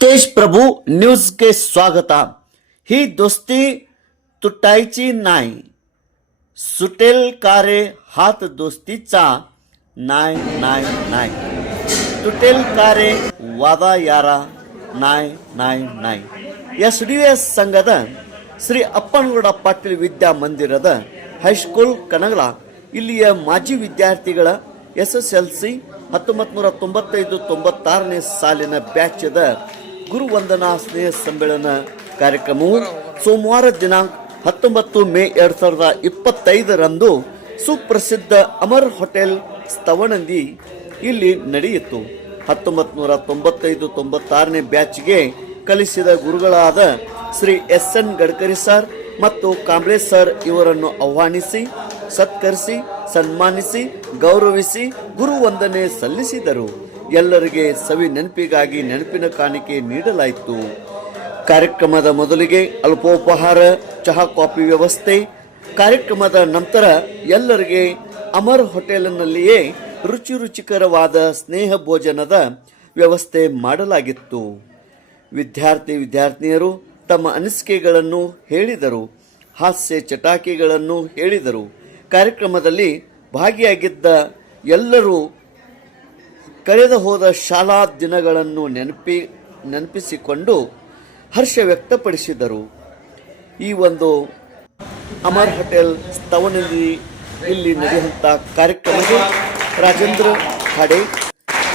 तेज प्रभू न्यूजके स्वागत ही दोस्ती तुटायची नाही सुटेल का रे हात दोस्तीचा नाय नाय नाय तुटेल का रे ವಾದ ಯಾರ ನಾಯ್ ನಾಯ್ ನಾಯ್ ಎಸ್ ಡಿ ಎಸ್ ಸಂಘದ ಶ್ರೀ ಅಪ್ಪನಗೌಡ ಪಾಟೀಲ್ ವಿದ್ಯಾ ಮಂದಿರದ ಹೈಸ್ಕೂಲ್ ಕನಗಲ ಇಲ್ಲಿಯ ಮಾಜಿ ವಿದ್ಯಾರ್ಥಿಗಳ ಎಸ್ ಎಸ್ ಎಲ್ ಸಿ ಹತ್ತೊಂಬತ್ತು ನೂರ ತೊಂಬತ್ತೈದು ತೊಂಬತ್ತಾರನೇ ಸಾಲಿನ ಬ್ಯಾಚ್ದ ಗುರುವಂದನಾ ಸ್ನೇಹ ಸಮ್ಮೇಳನ ಕಾರ್ಯಕ್ರಮವು ಸೋಮವಾರ ದಿನಾಂಕ ಹತ್ತೊಂಬತ್ತು ಮೇ ಎರಡು ಸಾವಿರದ ಇಪ್ಪತ್ತೈದರಂದು ಸುಪ್ರಸಿದ್ಧ ಅಮರ್ ಹೋಟೆಲ್ ಸ್ತವಣಂದಿ ಇಲ್ಲಿ ನಡೆಯಿತು. ಹತ್ತೊಂಬತ್ತು ನೂರ ತೊಂಬತ್ತೈದು ತೊಂಬತ್ತಾರನೇ ಬ್ಯಾಚ್ಗೆ ಕಲಿಸಿದ ಗುರುಗಳಾದ Shri S N Gadkari sir ಮತ್ತು ಕಾಂಬ್ಳೆ ಸರ್ ಇವರನ್ನು ಆಹ್ವಾನಿಸಿ, ಸತ್ಕರಿಸಿ, ಸನ್ಮಾನಿಸಿ, ಗೌರವಿಸಿ ಗುರುವಂದನೆ ಸಲ್ಲಿಸಿದರು. ಎಲ್ಲರಿಗೆ ಸವಿ ನೆನಪಿಗಾಗಿ ನೆನಪಿನ ಕಾಣಿಕೆ ನೀಡಲಾಯಿತು. ಕಾರ್ಯಕ್ರಮದ ಮೊದಲಿಗೆ ಅಲ್ಪೋಪಹಾರ, ಚಹಾ ಕಾಫಿ ವ್ಯವಸ್ಥೆ. ಕಾರ್ಯಕ್ರಮದ ನಂತರ ಎಲ್ಲರಿಗೆ ಅಮರ್ ಹೋಟೆಲ್ನಲ್ಲಿಯೇ ರುಚಿ ರುಚಿಕರವಾದ ಸ್ನೇಹ ಭೋಜನದ ವ್ಯವಸ್ಥೆ ಮಾಡಲಾಗಿತ್ತು. ವಿದ್ಯಾರ್ಥಿ ವಿದ್ಯಾರ್ಥಿನಿಯರು ತಮ್ಮ ಅನಿಸಿಕೆಗಳನ್ನು ಹೇಳಿದರು, ಹಾಸ್ಯ ಚಟಾಕಿಗಳನ್ನು ಹೇಳಿದರು. ಕಾರ್ಯಕ್ರಮದಲ್ಲಿ ಭಾಗಿಯಾಗಿದ್ದ ಎಲ್ಲರೂ ಕಳೆದ ಹೋದ ಶಾಲಾ ದಿನಗಳನ್ನು ನೆನಪಿ, ನೆನಪಿಸಿಕೊಂಡು ಹರ್ಷ ವ್ಯಕ್ತಪಡಿಸಿದರು. ಈ ಒಂದು ಅಮರ್ ಹೋಟೆಲ್ ಸ್ತವನದಿ ಇಲ್ಲಿ ನಡೆಯುವಂಥ ಕಾರ್ಯಕ್ರಮಕ್ಕೆ ರಾಜೇಂದ್ರ ಖಾಡೆ,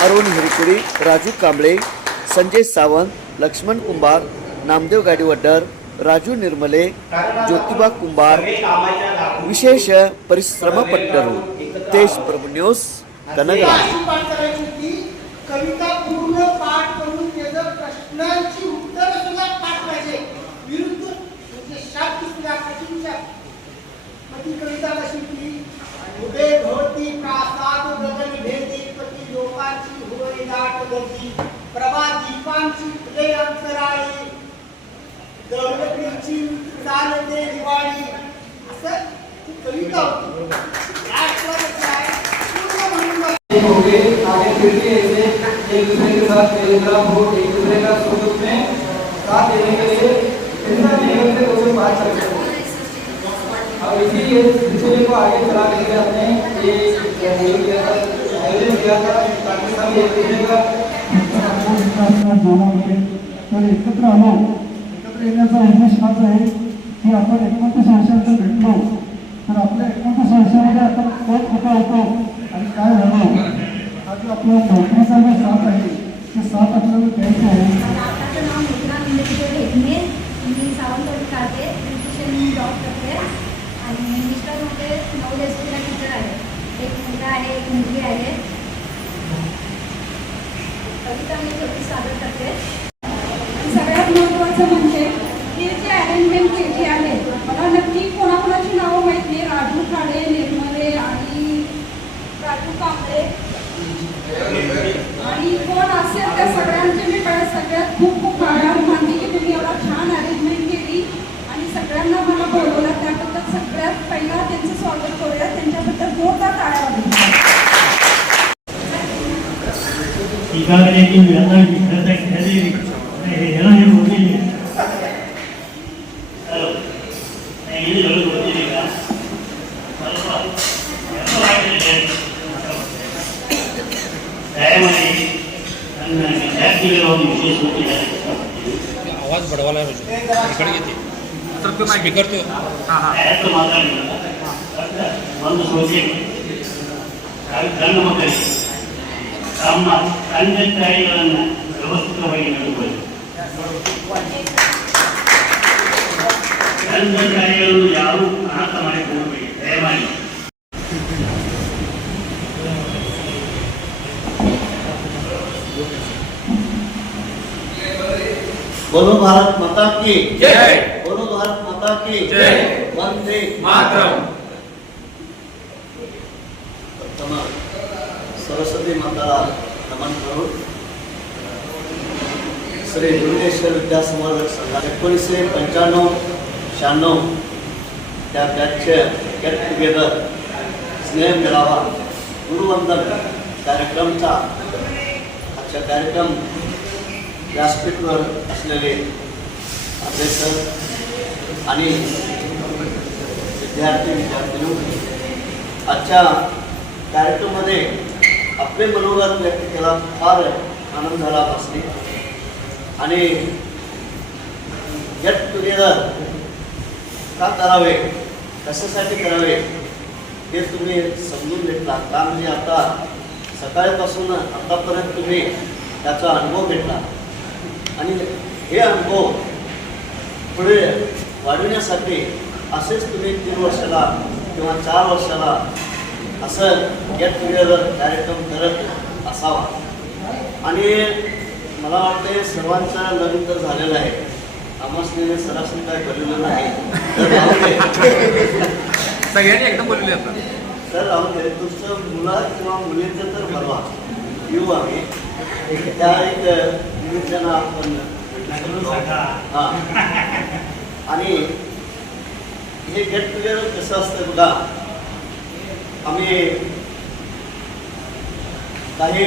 ಅರುಣ್ ಹಿರಿಕುಡಿ, ರಾಜು ಕಾಂಬ್ಳೆ ಸಂಜಯ್ ಸಾವಂತ್, ಲಕ್ಷ್ಮಣ್ ಕುಂಬಾರ್, ನಾಮದೇವ್ ಗಾಡಿವಡ್ಡರ್ ರಾಜು ನಿರ್ಮಲೆ, ಜ್ಯೋತಿಬಾ ಕುಂಬಾರ್ ವಿಶೇಷ ಪರಿಶ್ರಮ ಪಟ್ಟರು. ತೇಜ್ ಪ್ರಭು ನ್ಯೂಸ್ ಕನಗಲ ती कविता कशी उभे भोवती प्रासाद गगन भेदी पती लोकांची होई दाट गर्दी प्रभा दीपांची फुले अंतराळी दौलतीची चालते दिवाळी. असं ती कविता होती. आगे फिर भी ऐसे एक दूसरे के साथ टेलीग्राम हो एक दूसरे का सुख में साथ देने के लिए इतना नियम से बात करते हैं अब इसी सिलसिले को आगे चला करके हमने ये आयोजन किया था आयोजन किया था ताकि सब एक दूसरे का तर एकत्र आलो. एकत्र येण्याचा उद्देश हाच आहे की आपण एकोणतीस वर्षांचं भेटलो. तर आपल्या एकोणतीस वर्षामध्ये आपण कोण कुठं होतो आणि काय झालं? हा जो आपला नोकरीचा जो साथ आहे ते साथ आपल्याला द्यायचं आहे. मुलगा आहे एक मुलगी आहे. कविता मी छोटी सादर करते. ಈಗಾಗಲೇ ನೀವು ಎಲ್ಲ ವಿದ್ಯಾರ್ಥಿ ಕೇಳಿರಿ ಎಲ್ಲ ನೀವು ಓದಿರಿ ಹಲೋ ಇದು ಎಲ್ಲ ಓದಿರಿ ಈಗ ಸ್ವಲ್ಪ ವ್ಯರ್ಥವಾಗಿದೆ. ದಯಮಾಡಿ ನನ್ನ ವಿದ್ಯಾರ್ಥಿಗಳ ಒಂದು ವಿಶೇಷ ಸೂಚನೆ आवाज बडवायला पाहिजे इकडे घेते स्पीकर तो ಡೈರೆಕ್ಟ್ ಮಾತಾಡಿಲ್ಲ ಒಂದು ಸೂಚನೆ ಗಂಡು ಮಕ್ಕಳಿಗೆ ತಮ್ಮ ತಂದೆ ತಾಯಿಗಳನ್ನು ವ್ಯವಸ್ಥಿತವಾಗಿ ನಡೆಸಬೇಕು ತಂದೆ ತಾಯಿಗಳನ್ನು ಯಾರೂ ಅನಾಥ ಮಾಡಿಕೊಳ್ಳಬೇಡಿ ದಯಮಾಡಿ बोलो भारत माता की जय बोलो भारत माता की जय. वंदे मातरम. सरस्वती माताला नमन करून श्री दुर्गेश्वर विद्यासंवर्धक संघात एकोणीसशे पंच्याण्णव शहाण्णव त्या बॅचचे गेट टुगेदर स्नेह मिळावा गुरुवंदन कार्यक्रमचा आजचा कार्यक्रम व्यासपीठवर असलेले अभ्यासक आणि विद्यार्थी विद्यार्थिनी आजच्या कार्यक्रमामध्ये आपले मनोगत व्यक्त केला फार आनंद झाला असते आणि गेट टुगेदर का करावे कशासाठी करावे हे तुम्ही समजून घेतला. का म्हणजे आता सकाळपासून आतापर्यंत तुम्ही त्याचा अनुभव घेतला. आणि हे अनुभव पुढे वाढविण्यासाठी असेच तुम्ही तीन वर्षाला किंवा चार वर्षाला असं गेट टुगेदर कार्यक्रम करत असावा. आणि मला वाटते सर्वांचं लग्न तर झालेलं आहे. आम्हाला सरासरी काय बोललेलं नाही. सगळ्यांनी एकदम बोलले तर राहू दे. तुमचं मुलं किंवा मुलींचं तर बरवा येऊ आम्ही. त्या एक निमित्तानं आपण हां. आणि हे गेट टुगेदर कसं असतं बघा. आम्ही काही